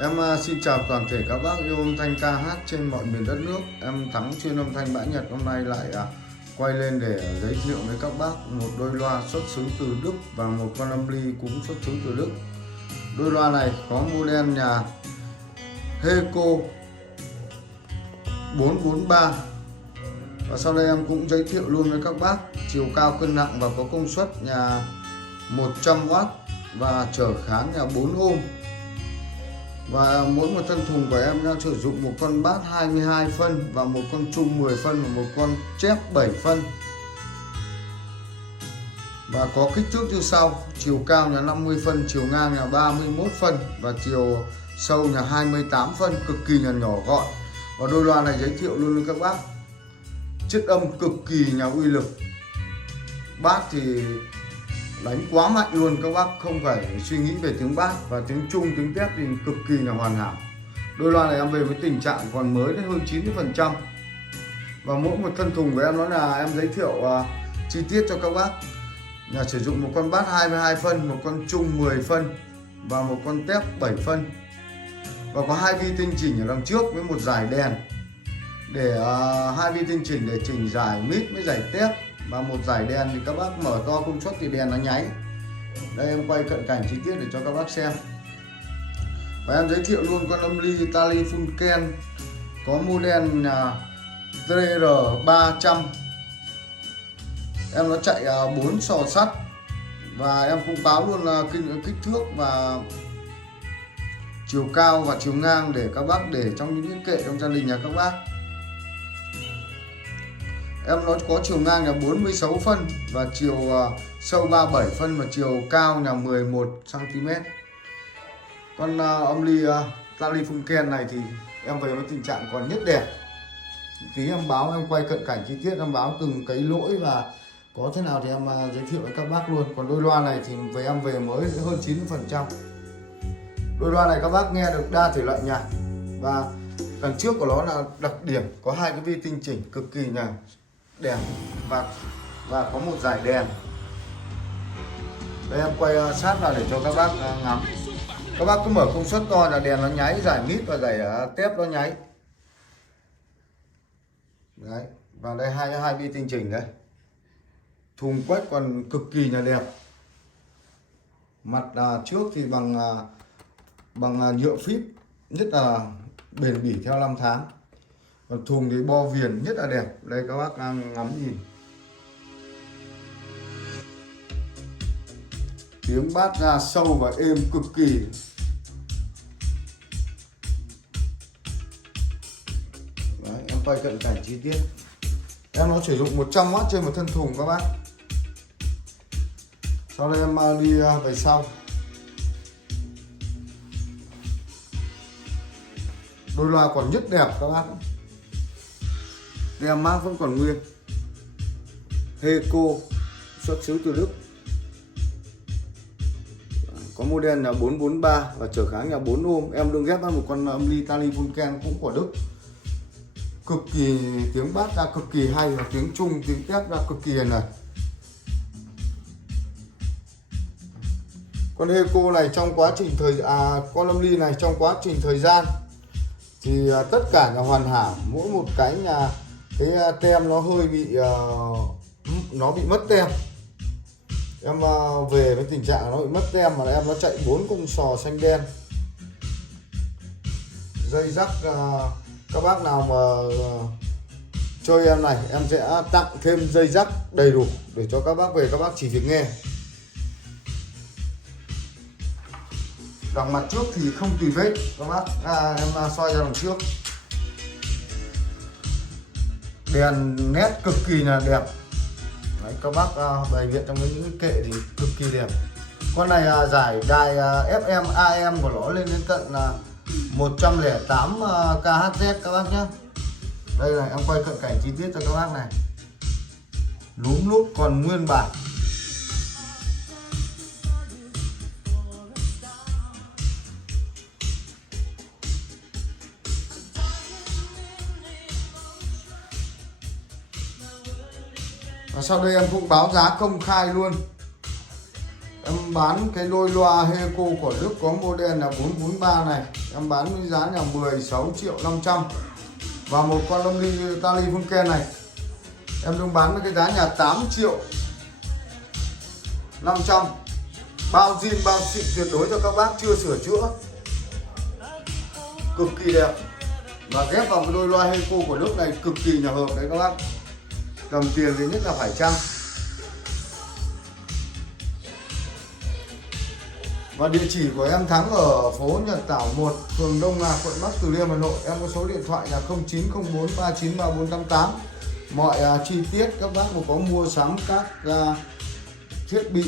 Em xin chào toàn thể các bác yêu âm thanh ca hát trên mọi miền đất nước. Em Thắng chuyên âm thanh Bãi Nhật hôm nay lại quay lên để giới thiệu với các bác một đôi loa xuất xứ từ Đức và một con âm ly cũng xuất xứ từ Đức. Đôi loa này có model nhà Heco 443. Và sau đây em cũng giới thiệu luôn với các bác chiều cao, cân nặng và có công suất nhà 100W và trở kháng nhà 4 ohm. Và mỗi một thân thùng của em đang sử dụng một con bass 22 phân và một con trung 10 phân và một con chép 7 phân. Và có kích thước như sau: chiều cao là 50 phân, chiều ngang là 31 phân và chiều sâu là 28 phân, cực kỳ là nhỏ gọn. Và đôi loa này giới thiệu luôn với các bác chất âm cực kỳ là uy lực. Bass thì đánh quá mạnh luôn, các bác không phải suy nghĩ về tiếng bass, và tiếng trung, tiếng tép thì cực kỳ là hoàn hảo. Đôi loa này em về với tình trạng còn mới đến hơn 90%. Và mỗi một thân thùng của em đó là em giới thiệu chi tiết cho các bác là sử dụng một con bass 22 phân, một con trung 10 phân và một con tép 7 phân. Và có hai vi tinh chỉnh ở đằng trước với một dải đèn để hai vi tinh chỉnh để chỉnh dải mít với dải tép, và một dải đèn thì các bác mở to công suất thì đèn nó nháy. Đây em quay cận cảnh chi tiết để cho các bác xem. Và em giới thiệu luôn con âm ly Telefunken có model là TR300. Em nó chạy 4 sò sắt, và em cũng báo luôn là kích thước và chiều cao và chiều ngang để các bác để trong những kệ trong gia đình nhà các bác. Em nó có chiều ngang là 46 phân và chiều sâu 37 phân và chiều cao là 11 cm. Con âm ly Telefunken này thì em về với tình trạng còn nhất đẹp. Tí em báo, em quay cận cảnh chi tiết, em báo từng cái lỗi và có thế nào thì em giới thiệu với các bác luôn. Còn đôi loa này thì em về mới hơn 90%. Đôi loa này các bác nghe được đa thể loại nhạc, và đằng trước của nó là đặc điểm có hai cái vi tinh chỉnh cực kỳ là đẹp và có một dải đèn. Đây em quay sát vào để cho các bác ngắm. Các bác cứ mở công suất to là đèn nó nháy, dải mít và dải tép nó nháy. Đấy, và đây hai vi tinh chỉnh đấy. Thùng quét còn cực kỳ là đẹp. Mặt trước thì bằng nhựa phíp rất là bền bỉ theo năm tháng. Còn thùng thì bo viền rất là đẹp. Đây các bác ngắm nhìn. Tiếng bass ra sâu và êm cực kỳ. Đấy, em quay cận cảnh chi tiết. Em nó sử dụng 100W trên một thân thùng các bác. Sau đây em đi về sau. Đôi loa còn rất đẹp các bác. Tem mác vẫn còn nguyên. Heco xuất xứ từ Đức. Có model là 443 và trở kháng là 4 ohm. Em đương ghép với một con âm ly Telefunken cũng của Đức. Cực kỳ tiếng bass ra cực kỳ hay, và tiếng trung, tiếng tép ra cực kỳ này. Con Heco này trong quá trình con âm ly này trong quá trình thời gian thì tất cả là hoàn hảo. Mỗi một cái là cái tem nó hơi bị mất tem. Em về với tình trạng nó bị mất tem, mà em nó chạy 4 con sò xanh đen. Dây rắc các bác nào mà chơi em này em sẽ tặng thêm dây rắc đầy đủ để cho các bác về các bác chỉ việc nghe. Đằng mặt trước thì không tùy vết các bác. Em soi ra đằng trước. Đèn nét cực kỳ là đẹp. Đấy, các bác bày biện trong những kệ thì cực kỳ đẹp. Con này giải đài FM AM của nó lên đến tận 108 kHz các bác nhé. Đây này, em quay cận cảnh chi tiết cho các bác này. Núm nút còn nguyên bản. Và sau đây em cũng báo giá công khai luôn. Em bán cái đôi loa Heco của Đức có model là 443 này, em bán với giá là 16.500.000. Và một con âm ly Tally Funken này em đang bán với cái giá nhà 8.500.000. Bao zin bao xịn tuyệt đối cho các bác, chưa sửa chữa, cực kỳ đẹp. Và ghép vào một đôi loa Heco của Đức này cực kỳ là hợp đấy các bác. Cầm tiền thì nhất là phải chăng. Và địa chỉ của em Thắng ở phố Nhật Tảo 1, phường Đông Ngạc, quận Bắc Từ Liêm, Hà Nội. Em có số điện thoại là 0904393488. Mọi chi tiết các bác mà có mua sắm các thiết bị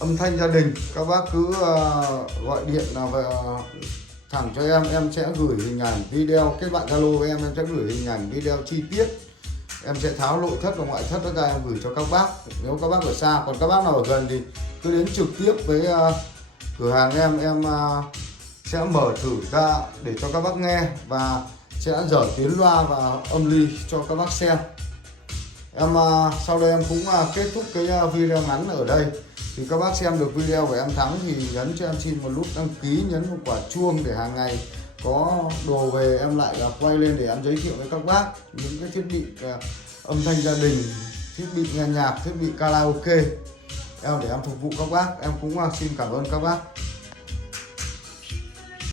âm thanh gia đình, các bác cứ gọi điện là về thẳng cho em sẽ gửi hình ảnh video, kết bạn Zalo với em sẽ gửi hình ảnh video chi tiết. Em sẽ tháo nội thất và ngoại thất ra em gửi cho các bác nếu các bác ở xa. Còn các bác nào ở gần thì cứ đến trực tiếp với cửa hàng em sẽ mở thử ra để cho các bác nghe và sẽ dở tiếng loa và âm ly cho các bác xem. Sau đây em cũng kết thúc cái video ngắn ở đây. Thì các bác xem được video của em Thắng thì nhấn cho em xin một nút đăng ký, nhấn một quả chuông để hàng ngày có đồ về em lại quay lên để em giới thiệu với các bác những cái thiết bị âm thanh gia đình, thiết bị nghe nhạc, thiết bị karaoke em để em phục vụ các bác. Em cũng xin cảm ơn các bác.